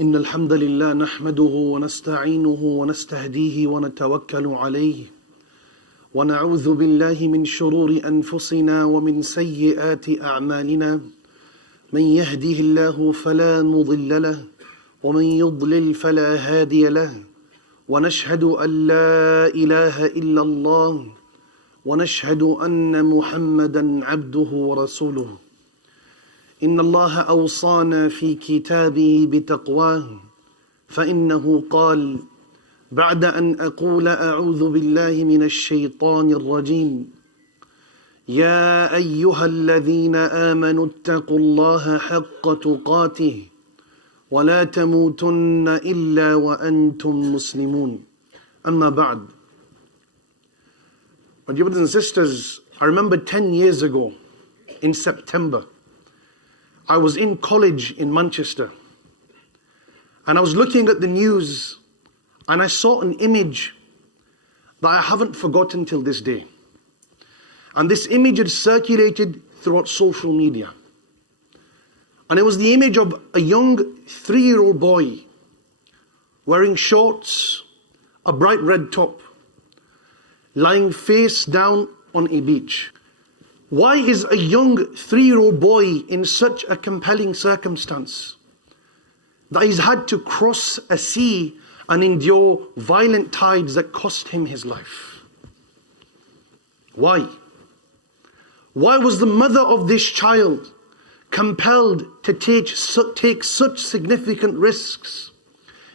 إن الحمد لله نحمده ونستعينه ونستهديه ونتوكل عليه ونعوذ بالله من شرور أنفسنا ومن سيئات أعمالنا من يهده الله فلا مضل له ومن يضلل فلا هادي له ونشهد أن لا إله إلا الله ونشهد أن محمدا عبده ورسوله إن الله أوصانا في كتابه بتقواه فإنه قال بعد أن أقول أعوذ بالله من الشيطان الرجيم يا أيها الذين آمنوا اتقوا الله حق تقاته ولا تموتن إلا وأنتم مسلمون أما بعد. My dear brothers and sisters, I remember 10 years ago in September I was in college in Manchester and I was looking at the news and I saw an image that I haven't forgotten till this day. And this image had circulated throughout social media. And it was the image of a young 3-year-old boy wearing shorts, a bright red top, lying face down on a beach. Why is a young 3-year-old boy in such a compelling circumstance that he's had to cross a sea and endure violent tides that cost him his life? Why? Why was the mother of this child compelled to take such significant risks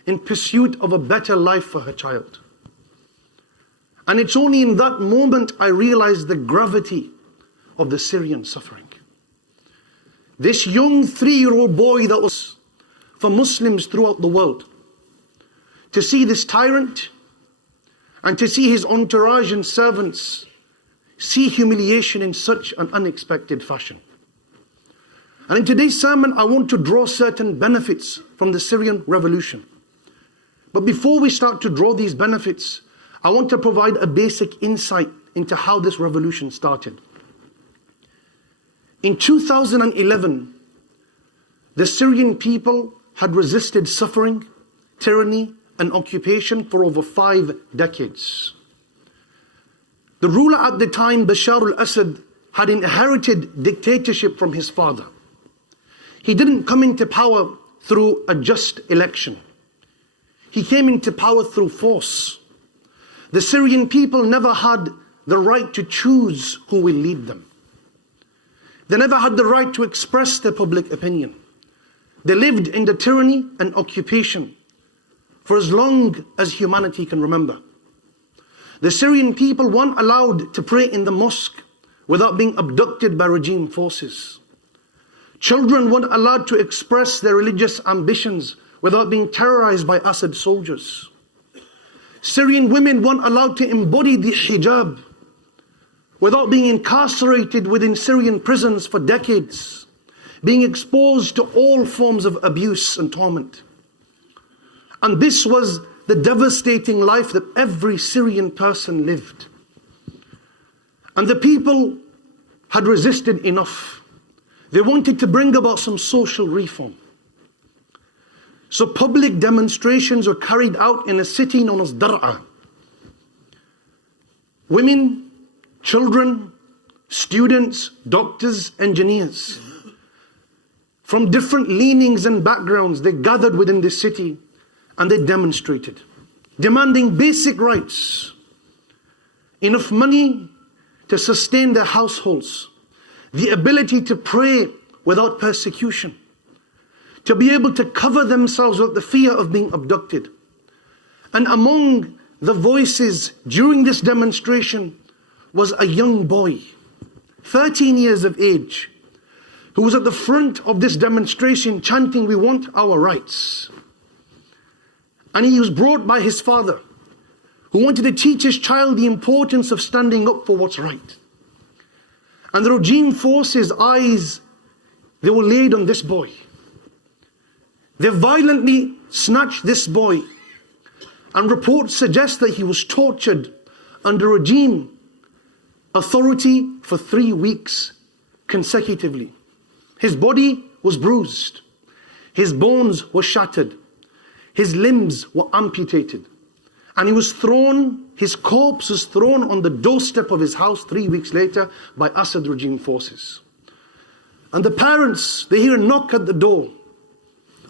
in pursuit of a better life for her child? And it's only in that moment I realized the gravity of the Syrian suffering. This young 3-year-old boy that was for Muslims throughout the world, to see this tyrant and to see his entourage and servants see humiliation in such an unexpected fashion. And in today's sermon I want to draw certain benefits from the Syrian revolution. But before we start to draw these benefits, I want to provide a basic insight into how this revolution started. In 2011, the Syrian people had resisted suffering, tyranny, and occupation for over 5 decades. The ruler at the time, Bashar al-Assad, had inherited dictatorship from his father. He didn't come into power through a just election. He came into power through force. The Syrian people never had the right to choose who will lead them. They never had the right to express their public opinion. They lived in the tyranny and occupation for as long as humanity can remember. The Syrian people weren't allowed to pray in the mosque without being abducted by regime forces. Children weren't allowed to express their religious ambitions without being terrorized by Assad soldiers. Syrian women weren't allowed to embody the hijab without being incarcerated within Syrian prisons for decades, being exposed to all forms of abuse and torment. And this was the devastating life that every Syrian person lived. And the people had resisted enough. They wanted to bring about some social reform. So public demonstrations were carried out in a city known as Dar'a. Women, children, students, doctors, engineers, from different leanings and backgrounds, they gathered within this city and they demonstrated, demanding basic rights, enough money to sustain their households, the ability to pray without persecution, to be able to cover themselves without the fear of being abducted. And among the voices during this demonstration was a young boy, 13 years of age, who was at the front of this demonstration chanting, "We want our rights." And he was brought by his father, who wanted to teach his child the importance of standing up for what's right. And the regime forces' eyes, they were laid on this boy. They violently snatched this boy, and reports suggest that he was tortured under regime authority for 3 weeks consecutively. His body was bruised. His bones were shattered. his limbs were amputated. And his corpse was thrown on the doorstep of his house 3 weeks later by Assad regime forces. And the parents, they hear a knock at the door.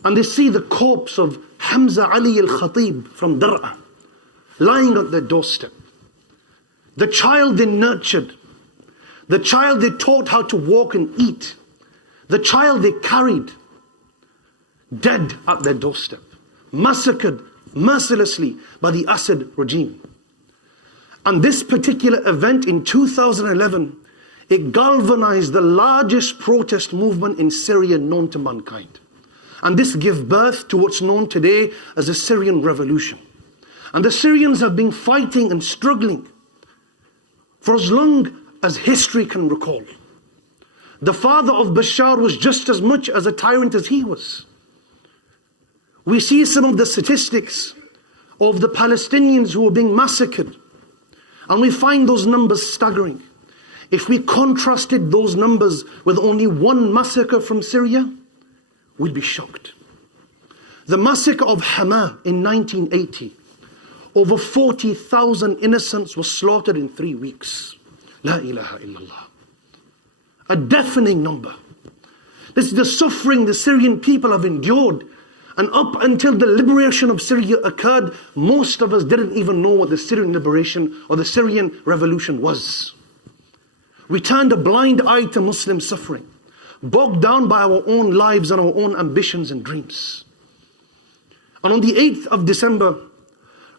And they see the corpse of Hamza Ali al-Khatib from Dar'a lying at their doorstep. The child they nurtured. The child they taught how to walk and eat. The child they carried, dead at their doorstep. Massacred mercilessly by the Assad regime. And this particular event in 2011, it galvanized the largest protest movement in Syria known to mankind. And this gave birth to what's known today as the Syrian revolution. And the Syrians have been fighting and struggling for as long as history can recall. The father of Bashar was just as much as a tyrant as he was. We see some of the statistics of the Palestinians who were being massacred, and we find those numbers staggering. If we contrasted those numbers with only one massacre from Syria, we'd be shocked. The massacre of Hama in 1980, over 40,000 innocents were slaughtered in 3 weeks. La ilaha illallah. A deafening number. This is the suffering the Syrian people have endured. And up until the liberation of Syria occurred, most of us didn't even know what the Syrian liberation or the Syrian revolution was. We turned a blind eye to Muslim suffering, bogged down by our own lives and our own ambitions and dreams. And on the 8th of December,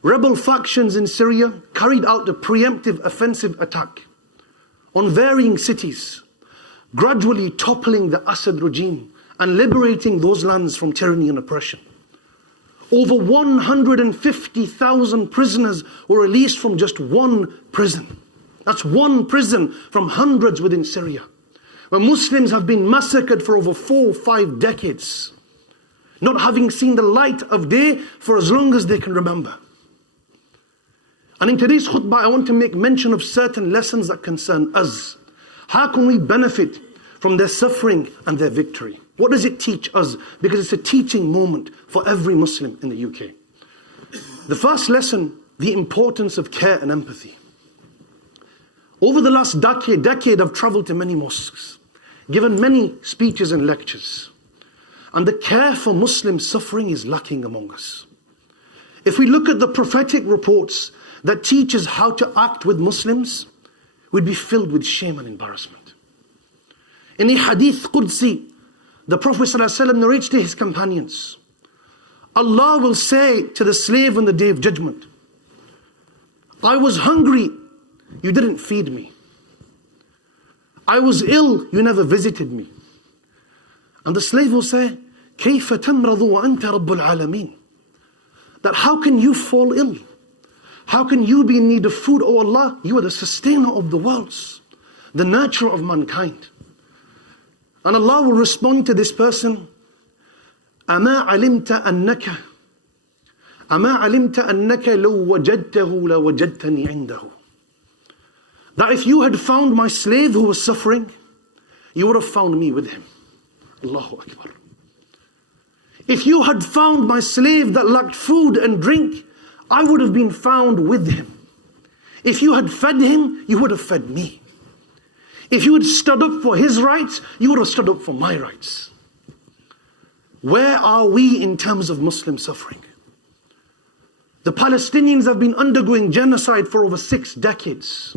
rebel factions in Syria carried out a preemptive offensive attack on varying cities, gradually toppling the Assad regime and liberating those lands from tyranny and oppression. Over 150,000 prisoners were released from just one prison. That's one prison from hundreds within Syria, where Muslims have been massacred for over 4 or 5 decades, not having seen the light of day for as long as they can remember. And in today's khutbah, I want to make mention of certain lessons that concern us. How can we benefit from their suffering and their victory? What does it teach us? Because it's a teaching moment for every Muslim in the UK. The first lesson, the importance of care and empathy. Over the last decade, I've traveled to many mosques, given many speeches and lectures. And the care for Muslim suffering is lacking among us. If we look at the prophetic reports that teach us how to act with Muslims, we'd be filled with shame and embarrassment. In a hadith Qudsi, the Prophet ﷺ narrates to his companions, Allah will say to the slave on the Day of Judgment, I was hungry, you didn't feed me. I was ill, you never visited me. And the slave will say, كيف تمرض وأنت رب العالمين? That how can you fall ill? How can you be in need of food? Oh Allah, you are the sustainer of the worlds, the nurturer of mankind. And Allah will respond to this person, أما علمت أنك لو وجدته لوجدتني عنده. That if you had found my slave who was suffering, you would have found me with him. Allahu Akbar. If you had found my slave that lacked food and drink, I would have been found with him. If you had fed him, you would have fed me. If you had stood up for his rights, you would have stood up for my rights. Where are we in terms of Muslim suffering? The Palestinians have been undergoing genocide for over 6 decades.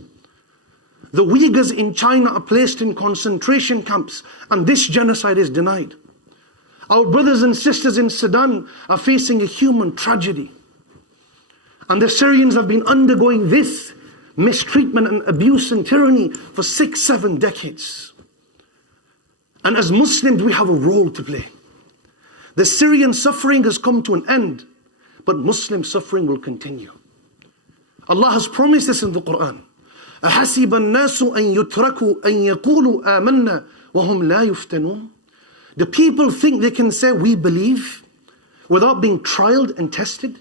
The Uyghurs in China are placed in concentration camps, and this genocide is denied. Our brothers and sisters in Sudan are facing a human tragedy. And the Syrians have been undergoing this mistreatment and abuse and tyranny for 6-7 decades. And as Muslims, we have a role to play. The Syrian suffering has come to an end, but Muslim suffering will continue. Allah has promised this in the Quran. أَحَسِبَ النَّاسُ أَن يُتْرَكُوا أَن يَقُولُوا آمَنَّا وَهُمْ لَا يُفْتَنُونَ. Do people think they can say we believe without being trialed and tested?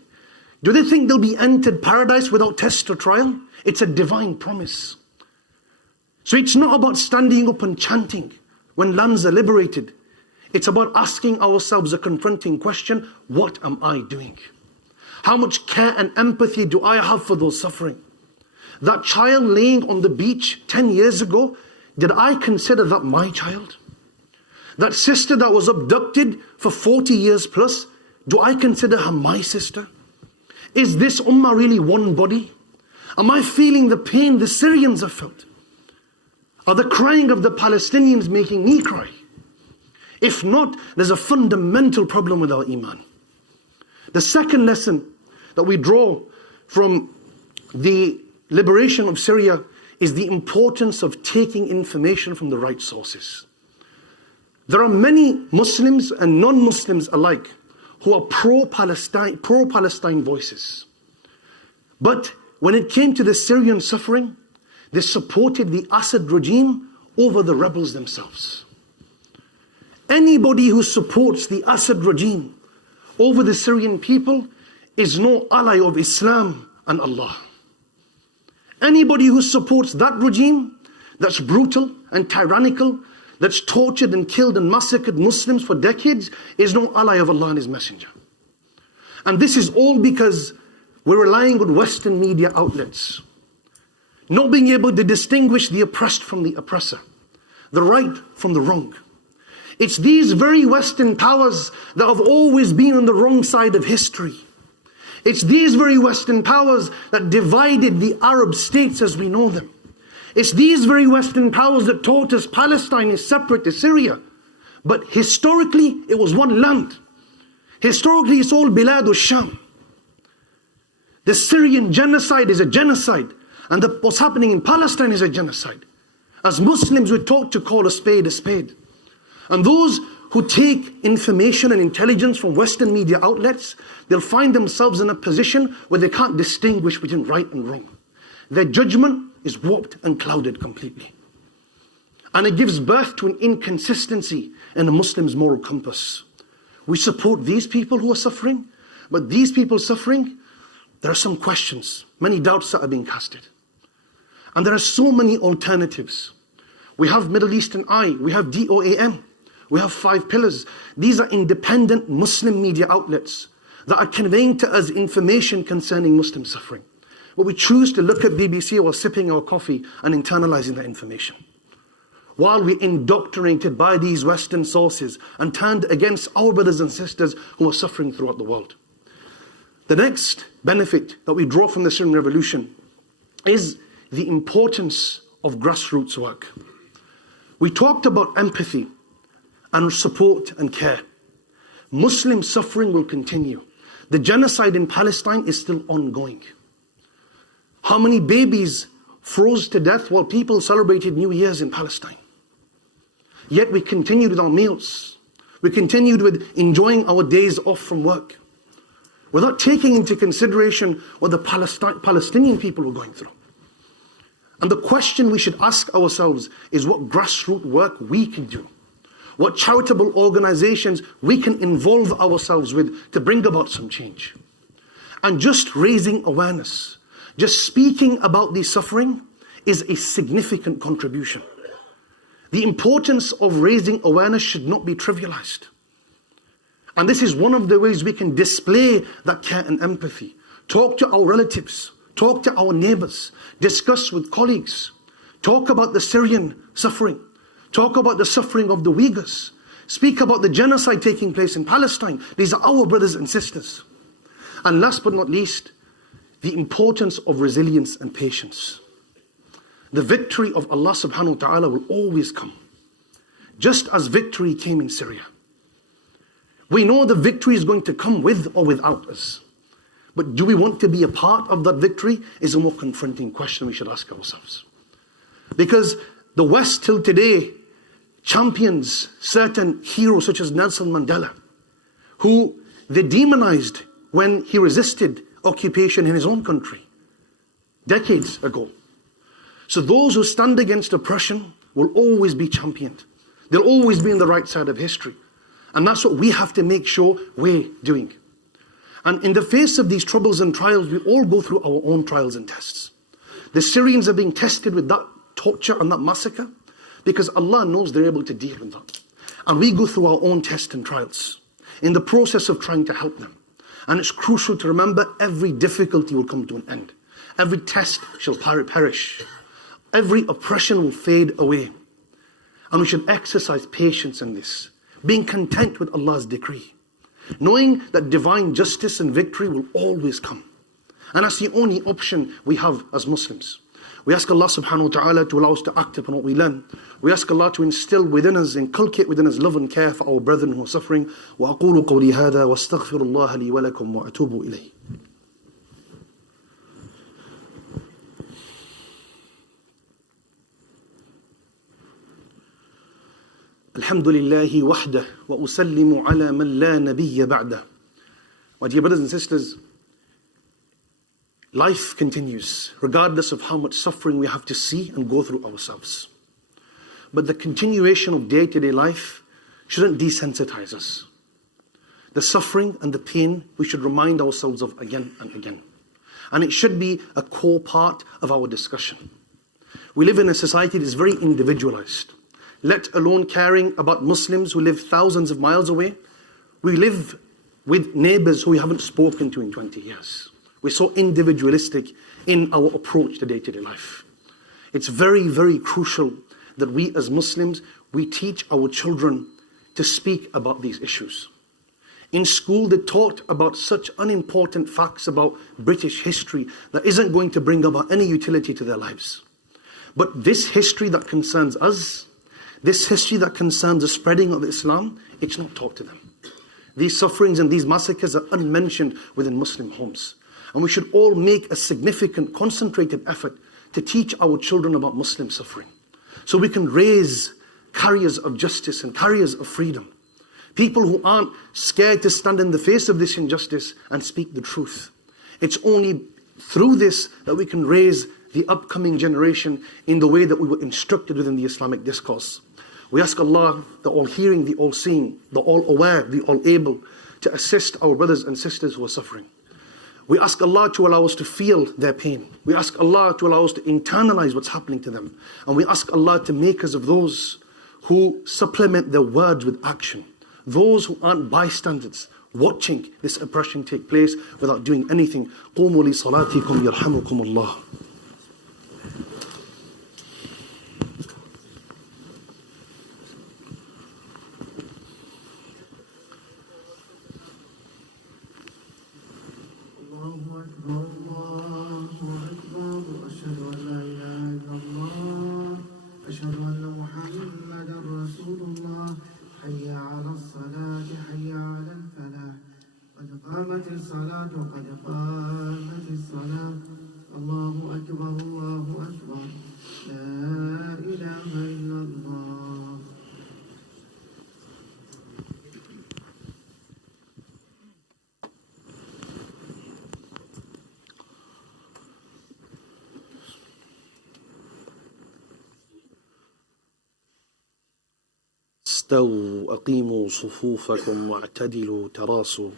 Do they think they'll be entered paradise without test or trial? It's a divine promise. So it's not about standing up and chanting when lands are liberated. It's about asking ourselves a confronting question: what am I doing? How much care and empathy do I have for those suffering? That child laying on the beach 10 years ago, did I consider that my child? That sister that was abducted for 40 years plus, do I consider her my sister? Is this ummah really one body? Am I feeling the pain the Syrians have felt? Are the crying of the Palestinians making me cry? If not, there's a fundamental problem with our iman. The second lesson that we draw from the liberation of Syria is the importance of taking information from the right sources. There are many Muslims and non-Muslims alike who are pro-Palestine voices. But when it came to the Syrian suffering, they supported the Assad regime over the rebels themselves. Anybody who supports the Assad regime over the Syrian people is no ally of Islam and Allah. Anybody who supports that regime that's brutal and tyrannical, that's tortured and killed and massacred Muslims for decades, is no ally of Allah and His Messenger. And this is all because we're relying on Western media outlets, not being able to distinguish the oppressed from the oppressor, the right from the wrong. It's these very Western powers that have always been on the wrong side of history. It's these very Western powers that divided the Arab states as we know them. It's these very Western powers that taught us Palestine is separate to Syria. But historically, it was one land. Historically, it's all Bilad al-Sham. The Syrian genocide is a genocide. And what's happening in Palestine is a genocide. As Muslims, we're taught to call a spade a spade. And those who take information and intelligence from Western media outlets, they'll find themselves in a position where they can't distinguish between right and wrong. Their judgment is warped and clouded completely. And it gives birth to an inconsistency in a Muslim's moral compass. We support these people who are suffering, but these people suffering, there are some questions, many doubts that are being casted. And there are so many alternatives. We have Middle Eastern Eye, we have DOAM, we have 5 Pillars. These are independent Muslim media outlets that are conveying to us information concerning Muslim suffering. But we choose to look at BBC while sipping our coffee and internalizing that information, while we're indoctrinated by these Western sources and turned against our brothers and sisters who are suffering throughout the world. The next benefit that we draw from the Syrian revolution is the importance of grassroots work. We talked about empathy and support and care. Muslim suffering will continue. The genocide in Palestine is still ongoing. How many babies froze to death while people celebrated New Year's in Palestine? Yet we continued with our meals. We continued with enjoying our days off from work, without taking into consideration what the Palestinian people were going through. And the question we should ask ourselves is what grassroots work we can do, what charitable organizations we can involve ourselves with to bring about some change. And just raising awareness, just speaking about the suffering is a significant contribution. The importance of raising awareness should not be trivialized. And this is one of the ways we can display that care and empathy. Talk to our relatives, talk to our neighbors, discuss with colleagues, talk about the Syrian suffering, talk about the suffering of the Uyghurs, speak about the genocide taking place in Palestine. These are our brothers and sisters. And last but not least, the importance of resilience and patience. The victory of Allah subhanahu wa ta'ala will always come, just as victory came in Syria. We know the victory is going to come with or without us. But do we want to be a part of that victory is a more confronting question we should ask ourselves. Because the West till today champions certain heroes such as Nelson Mandela, who they demonized when he resisted occupation in his own country decades ago. So those who stand against oppression will always be championed. They'll always be on the right side of history. And that's what we have to make sure we're doing. And in the face of these troubles and trials, we all go through our own trials and tests. The Syrians are being tested with that torture and that massacre because Allah knows they're able to deal with that. And we go through our own tests and trials in the process of trying to help them. And it's crucial to remember every difficulty will come to an end. Every test shall perish. Every oppression will fade away. And we should exercise patience in this, being content with Allah's decree, knowing that divine justice and victory will always come. And that's the only option we have as Muslims. We ask Allah subhanahu wa ta'ala to allow us to act upon what we learn. We ask Allah to instill within us, inculcate within us love and care for our brethren who are suffering. وَأَقُولُ قَوْلِي هَذَا وَاسْتَغْفِرُ اللَّهَ لِي وَلَكُمْ وَأَتُوبُ إِلَيْهِ. الحمد لله وحده وأسلم على من لا نبي بعده. My dear brothers and sisters, life continues regardless of how much suffering we have to see and go through ourselves. But the continuation of day-to-day life shouldn't desensitize us. The suffering and the pain we should remind ourselves of again and again. And it should be a core part of our discussion. We live in a society that is very individualized, let alone caring about Muslims who live thousands of miles away. We live with neighbors who we haven't spoken to in 20 years. We're so individualistic in our approach to day-to-day life. It's very, very crucial that we as Muslims, we teach our children to speak about these issues. In school, they taught about such unimportant facts about British history that isn't going to bring about any utility to their lives. But this history that concerns us, this history that concerns the spreading of Islam, it's not taught to them. These sufferings and these massacres are unmentioned within Muslim homes. And we should all make a significant, concentrated effort to teach our children about Muslim suffering, so we can raise carriers of justice and carriers of freedom. People who aren't scared to stand in the face of this injustice and speak the truth. It's only through this that we can raise the upcoming generation in the way that we were instructed within the Islamic discourse. We ask Allah, the all-hearing, the all-seeing, the all-aware, the all-able, to assist our brothers and sisters who are suffering. We ask Allah to allow us to feel their pain. We ask Allah to allow us to internalize what's happening to them. And we ask Allah to make us of those who supplement their words with action. Those who aren't bystanders, watching this oppression take place without doing anything. قُومُوا لِصَلَاتِكُمْ يَرْحَمُكُمُ اللَّهُ. استووا أقيموا صفوفكم واعتدلوا تراصوا.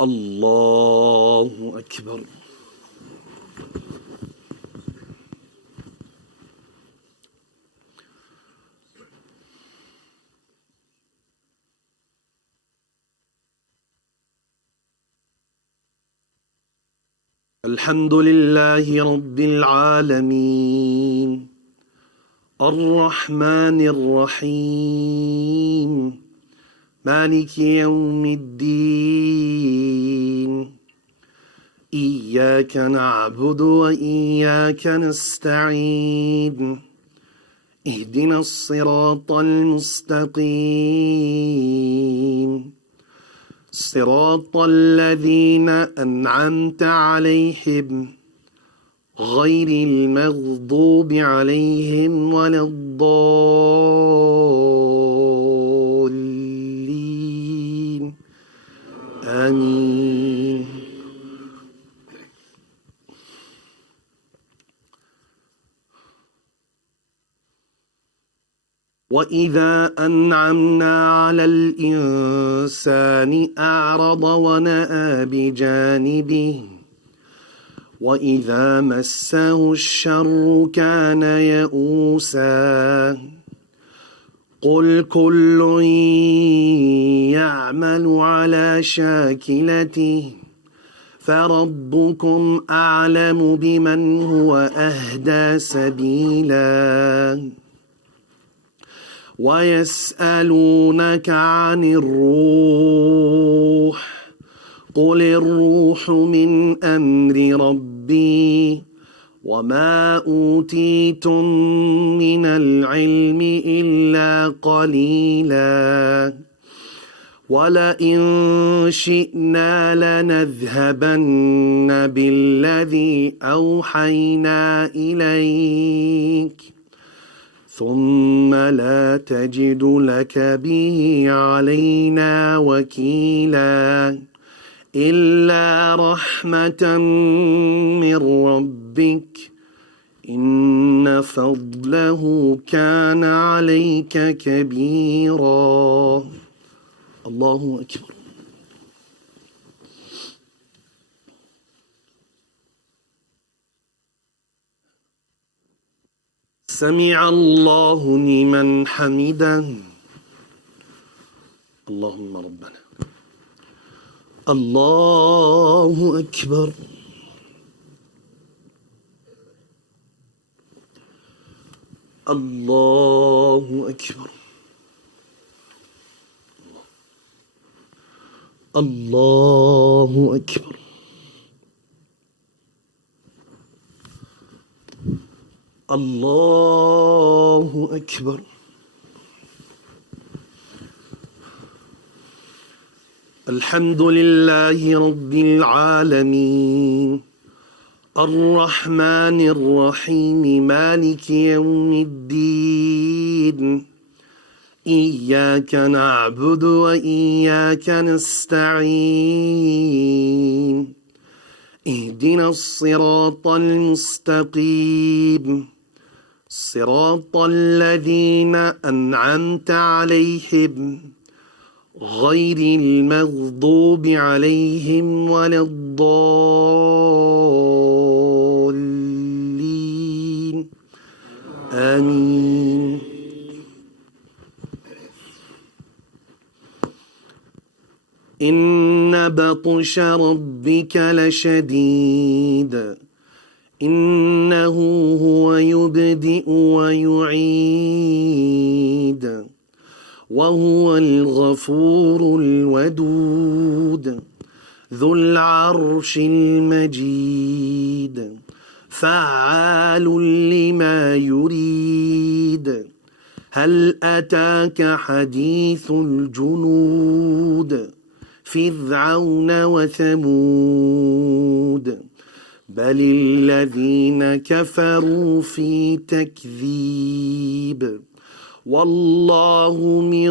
الله أكبر. الحمد لله رب العالمين الرحمن الرحيم مالك يوم الدين إياك نعبد وإياك نستعين اهدنا الصراط المستقيم صراط الذين أنعمت عليهم غير المغضوب عليهم ولا الضالين آمين. وإذا أنعمنا على الإنسان أعرض ونأى بجانبه وإذا مسه الشر كان يئوسا قل كل يعمل على شاكلته فربكم أعلم بمن هو أهدى سبيلا ويسألونك عن الروح قل الروح من أمر ربي وما أوتيتم من العلم إلا قليلا ولئن شئنا لنذهبن بالذي أوحينا إليك ثم لا تجد لك به علينا وكيلا إلا رحمة من ربك إن فضله كان عليك كبيرا. الله أكبر. سمع الله لمن حمده. اللهم ربنا. الله أكبر. الله أكبر. الله أكبر. الله أكبر. الحمد لله رب العالمين الرحمن الرحيم مالك يوم الدين إياك نعبد وإياك نستعين اهدنا الصراط المستقيم صراط الذين أنعمت عليهم غير المغضوب عليهم ولا الضالين آمين. إن بطش ربك لشديد إنه هو يبدئ ويعيد وهو الغفور الودود ذو العرش المجيد فعال لما يريد هل أتاك حديث الجنود فرعون وثمود بل الذين كفروا في تكذيب والله من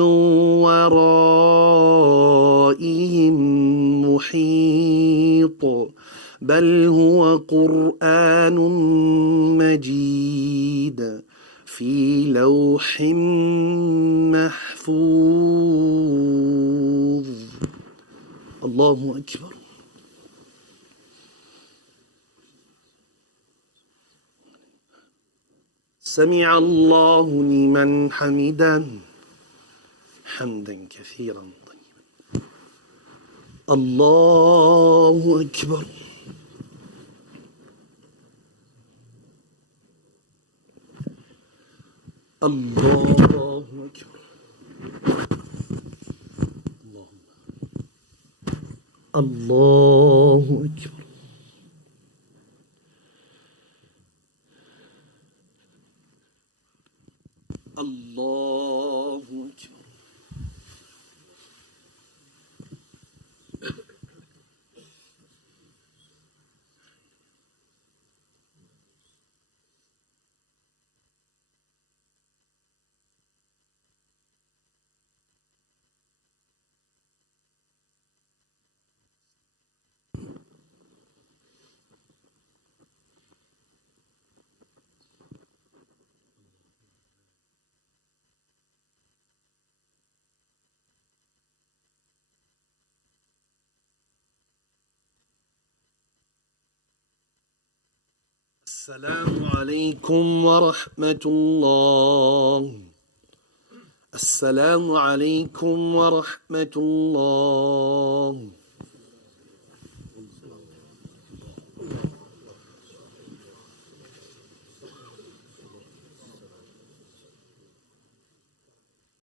ورائهم محيط بل هو قرآن مجيد في لوح محفوظ. الله أكبر. سمع الله لمن حمده حمدا كثيرا طيبا. الله أكبر. الله أكبر. الله أكبر. الله أكبر. السلام عليكم ورحمة الله. السلام عليكم ورحمة الله.